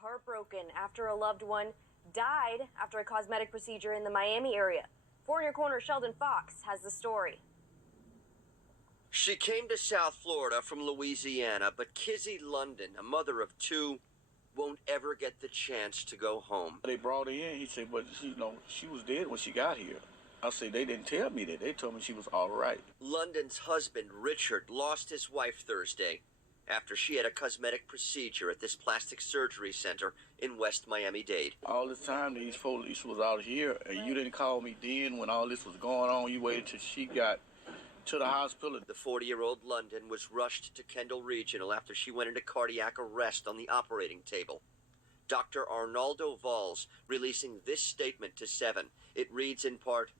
heartbroken after a loved one died after a cosmetic procedure in the Miami area. 4 in Your Corner Sheldon Fox has the story. She came to South Florida from Louisiana, but Kizzy London, a mother of 2, won't ever get the chance to go home. They brought her in. He said, but she was dead when she got here. I said, they didn't tell me that. They told me she was all right. London's husband, Richard, lost his wife Thursday after she had a cosmetic procedure at this plastic surgery center in West Miami-Dade. All this time, these police was out here, and you didn't call me then when all this was going on. You waited till she got to the hospital. The 40-year-old London was rushed to Kendall Regional after she went into cardiac arrest on the operating table. Dr. Arnaldo Valls releasing this statement to 7. It reads in part,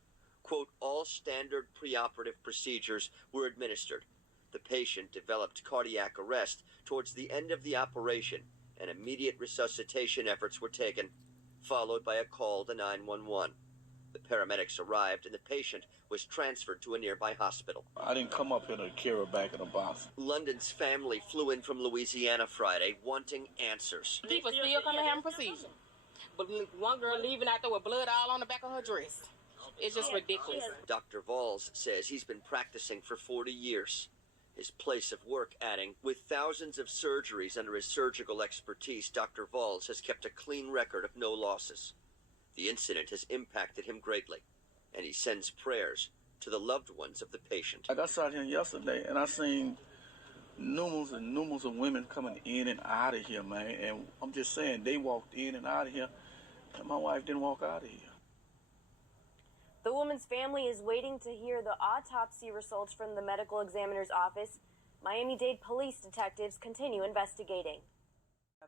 quote, all standard preoperative procedures were administered. The patient developed cardiac arrest towards the end of the operation, and immediate resuscitation efforts were taken, followed by a call to 911. The paramedics arrived, and the patient was transferred to a nearby hospital. I didn't come up here to carry her back in a box. London's family flew in from Louisiana Friday, wanting answers. People still come to have a procedure. But one girl leaving out there with blood all on the back of her dress. It's just ridiculous. Dr. Valls says he's been practicing for 40 years. His place of work adding, with thousands of surgeries under his surgical expertise, Dr. Valls has kept a clean record of no losses. The incident has impacted him greatly, and he sends prayers to the loved ones of the patient. I sat here yesterday, and I seen numerous and numerous of women coming in and out of here, man. And I'm just saying, they walked in and out of here, and my wife didn't walk out of here. The woman's family is waiting to hear the autopsy results from the medical examiner's office. Miami-Dade police detectives continue investigating.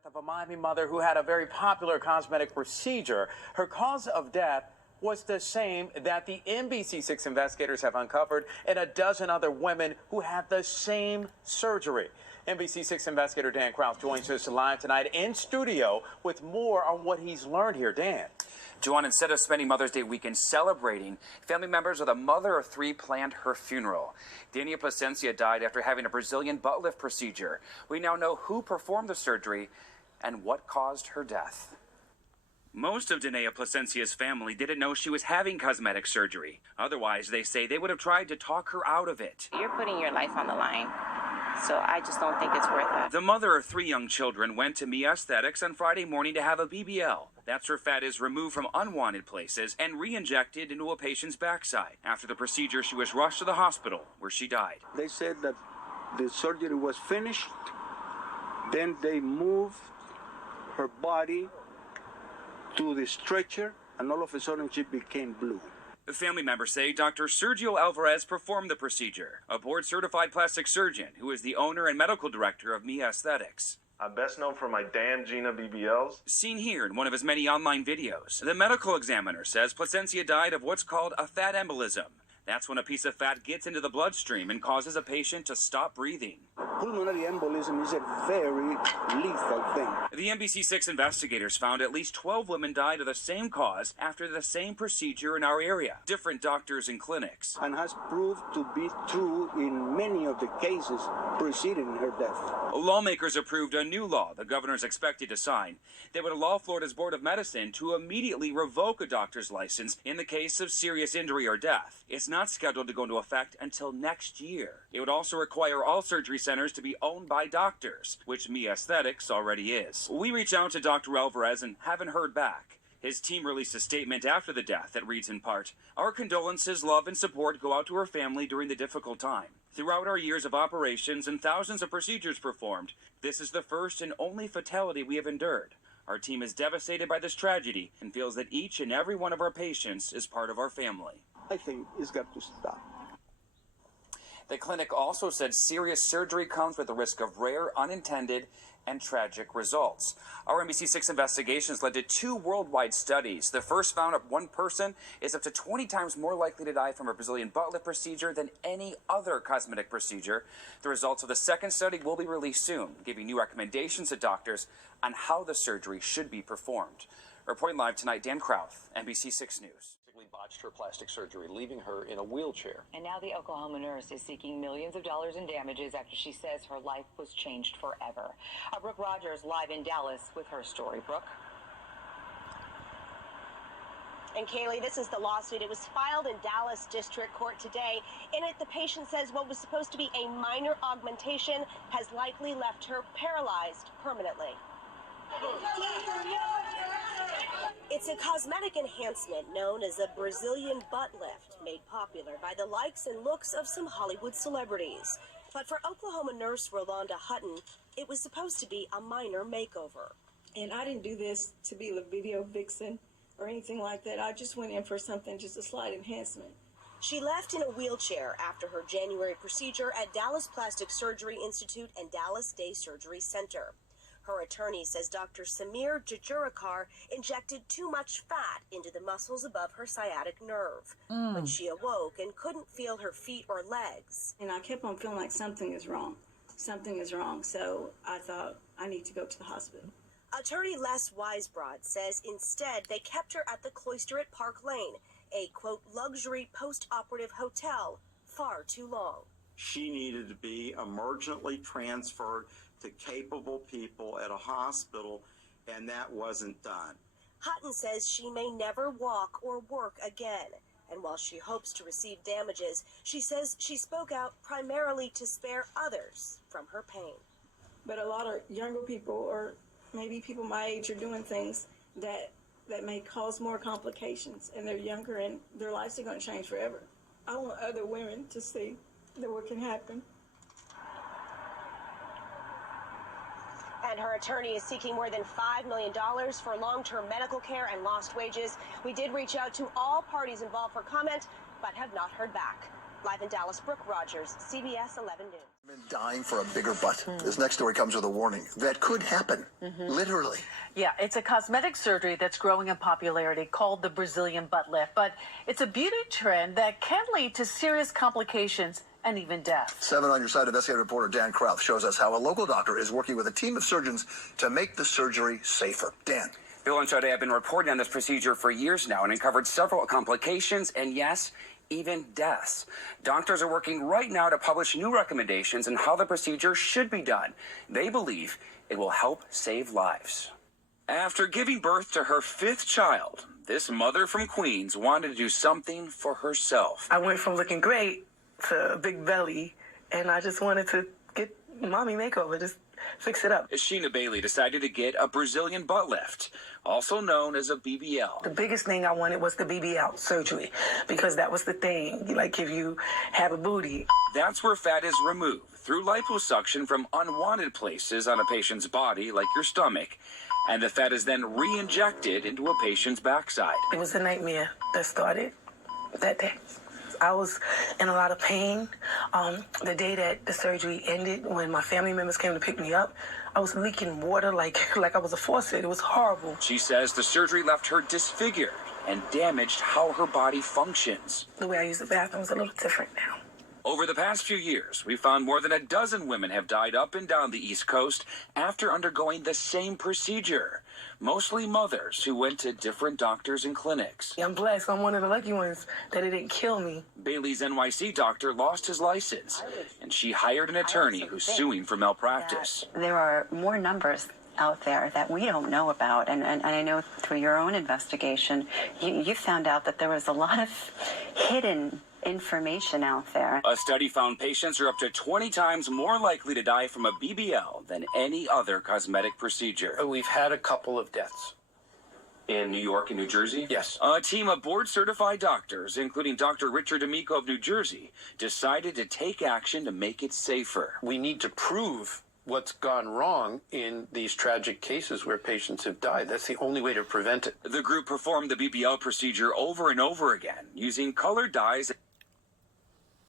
Of a Miami mother who had a very popular cosmetic procedure. Her cause of death was the same that the NBC6 investigators have uncovered in a dozen other women who had the same surgery. NBC6 investigator Dan Krause joins us live tonight in studio with more on what he's learned here. Dan. Joanne, instead of spending Mother's Day weekend celebrating, family members of the mother of 3 planned her funeral. Dania Placencia died after having a Brazilian butt lift procedure. We now know who performed the surgery and what caused her death. Most of Dania Placencia's family didn't know she was having cosmetic surgery. Otherwise, they say they would have tried to talk her out of it. You're putting your life on the line, so I just don't think it's worth it. The mother of 3 young children went to Mia Aesthetics on Friday morning to have a BBL. That's where fat is removed from unwanted places and re-injected into a patient's backside. After the procedure, she was rushed to the hospital, where she died. They said that the surgery was finished. Then they moved her body to the stretcher, and all of a sudden she became blue. The family members say Dr. Sergio Alvarez performed the procedure, a board-certified plastic surgeon who is the owner and medical director of Mia Aesthetics. I'm best known for my Dan Gina BBLs. Seen here in one of his many online videos, the medical examiner says Placencia died of what's called a fat embolism. That's when a piece of fat gets into the bloodstream and causes a patient to stop breathing. Pulmonary embolism is a very lethal thing. The NBC6 investigators found at least 12 women died of the same cause after the same procedure in our area, different doctors and clinics. And has proved to be true in many of the cases preceding her death. Lawmakers approved a new law the governor is expected to sign that would allow Florida's Board of Medicine to immediately revoke a doctor's license in the case of serious injury or death. It's not scheduled to go into effect until next year. It would also require all surgery centers to be owned by doctors, which Mia Aesthetics already is. We reached out to Dr. Alvarez and haven't heard back. His team released a statement after the death that reads in part, "Our condolences, love, and support go out to her family during the difficult time. Throughout our years of operations and thousands of procedures performed, this is the first and only fatality we have endured. Our team is devastated by this tragedy and feels that each and every one of our patients is part of our family." I think it's got to stop. The clinic also said serious surgery comes with the risk of rare, unintended, and tragic results. Our NBC6 investigations led to 2 worldwide studies. The first found that one person is up to 20 times more likely to die from a Brazilian butt lift procedure than any other cosmetic procedure. The results of the second study will be released soon, giving new recommendations to doctors on how the surgery should be performed. Reporting live tonight, Dan Krause, NBC6 News. botched her plastic surgery, leaving her in a wheelchair. And now the Oklahoma nurse is seeking millions of dollars in damages after she says her life was changed forever. Brooke Rogers live in Dallas with her story. Brooke? And Kaylee, this is the lawsuit. It was filed in Dallas District Court today. In it, the patient says what was supposed to be a minor augmentation has likely left her paralyzed permanently. It's a cosmetic enhancement known as a Brazilian butt lift, made popular by the likes and looks of some Hollywood celebrities. But for Oklahoma nurse Rolanda Hutton, it was supposed to be a minor makeover. And I didn't do this to be a video vixen or anything like that. I just went in for something, just a slight enhancement. She left in a wheelchair after her January procedure at Dallas Plastic Surgery Institute and Dallas Day Surgery Center. Her attorney says Dr. Samir Jajurakar injected too much fat into the muscles above her sciatic nerve. When she awoke and couldn't feel her feet or legs. And I kept on feeling like something is wrong. Something is wrong. So I thought, I need to go to the hospital. Attorney Les Weisbrod says instead they kept her at the Cloister at Park Lane, a, quote, luxury post-operative hotel, far too long. She needed to be emergently transferred to capable people at a hospital, and that wasn't done. Hutton says she may never walk or work again. And while she hopes to receive damages, she says she spoke out primarily to spare others from her pain. But a lot of younger people, or maybe people my age, are doing things that may cause more complications, and they're younger and their lives are going to change forever. I want other women to see that what can happen. And her attorney is seeking more than $5 million for long-term medical care and lost wages. We did reach out to all parties involved for comment, but have not heard back. Live in Dallas, Brooke Rogers, CBS 11 News. Dying for a bigger butt. This next story comes with a warning. That could happen, literally. Yeah, it's a cosmetic surgery that's growing in popularity called the Brazilian butt lift. But it's a beauty trend that can lead to serious complications and even death. 7 on your side, investigative reporter Dan Krauth shows us how a local doctor is working with a team of surgeons to make the surgery safer. Dan. Bill and Jody have been reporting on this procedure for years now and uncovered several complications and, yes, even deaths. Doctors are working right now to publish new recommendations on how the procedure should be done. They believe it will help save lives. After giving birth to her 5th child, this mother from Queens wanted to do something for herself. I went from looking great to a big belly, and I just wanted to get mommy makeover, just fix it up. Sheena Bailey decided to get a Brazilian butt lift, also known as a BBL. The biggest thing I wanted was the BBL surgery, because that was the thing, like if you have a booty. That's where fat is removed through liposuction from unwanted places on a patient's body, like your stomach, and the fat is then re-injected into a patient's backside. It was a nightmare that started that day. I was in a lot of pain. The day that the surgery ended, when my family members came to pick me up, I was leaking water like I was a faucet. It was horrible. She says the surgery left her disfigured and damaged how her body functions. The way I use the bathroom is a little different now. Over the past few years, we found more than a dozen women have died up and down the East Coast after undergoing the same procedure. Mostly mothers who went to different doctors and clinics. I'm blessed. I'm one of the lucky ones that it didn't kill me. Bailey's NYC doctor lost his license, and she hired an attorney who's suing for malpractice. There are more numbers out there that we don't know about, and I know through your own investigation, you found out that there was a lot of hidden information out there. A study found patients are up to 20 times more likely to die from a BBL than any other cosmetic procedure. We've had a couple of deaths. In New York and New Jersey? Yes. A team of board-certified doctors, including Dr. Richard D'Amico of New Jersey, decided to take action to make it safer. We need to prove what's gone wrong in these tragic cases where patients have died. That's the only way to prevent it. The group performed the BBL procedure over and over again, using colored dyes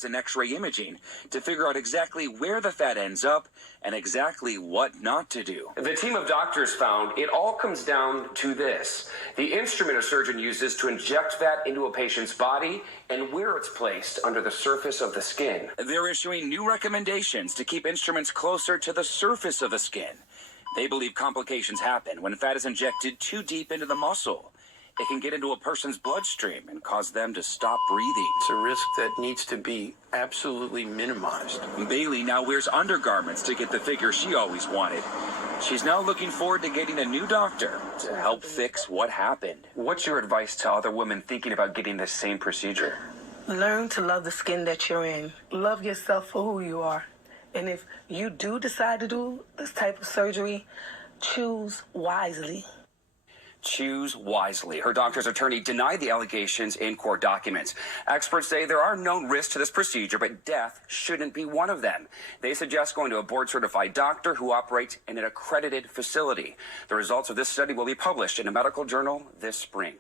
and X-ray imaging to figure out exactly where the fat ends up and exactly what not to do. The team of doctors found it all comes down to this: the instrument a surgeon uses to inject fat into a patient's body and where it's placed under the surface of the skin. They're issuing new recommendations to keep instruments closer to the surface of the skin. They believe complications happen when fat is injected too deep into the muscle. It can get into a person's bloodstream and cause them to stop breathing. It's a risk that needs to be absolutely minimized. Bailey now wears undergarments to get the figure she always wanted. She's now looking forward to getting a new doctor to help fix what happened. What's your advice to other women thinking about getting the same procedure? Learn to love the skin that you're in. Love yourself for who you are. And if you do decide to do this type of surgery, choose wisely. Choose wisely. Her doctor's attorney denied the allegations in court documents. Experts say there are known risks to this procedure, but death shouldn't be one of them. They suggest going to a board-certified doctor who operates in an accredited facility. The results of this study will be published in a medical journal this spring.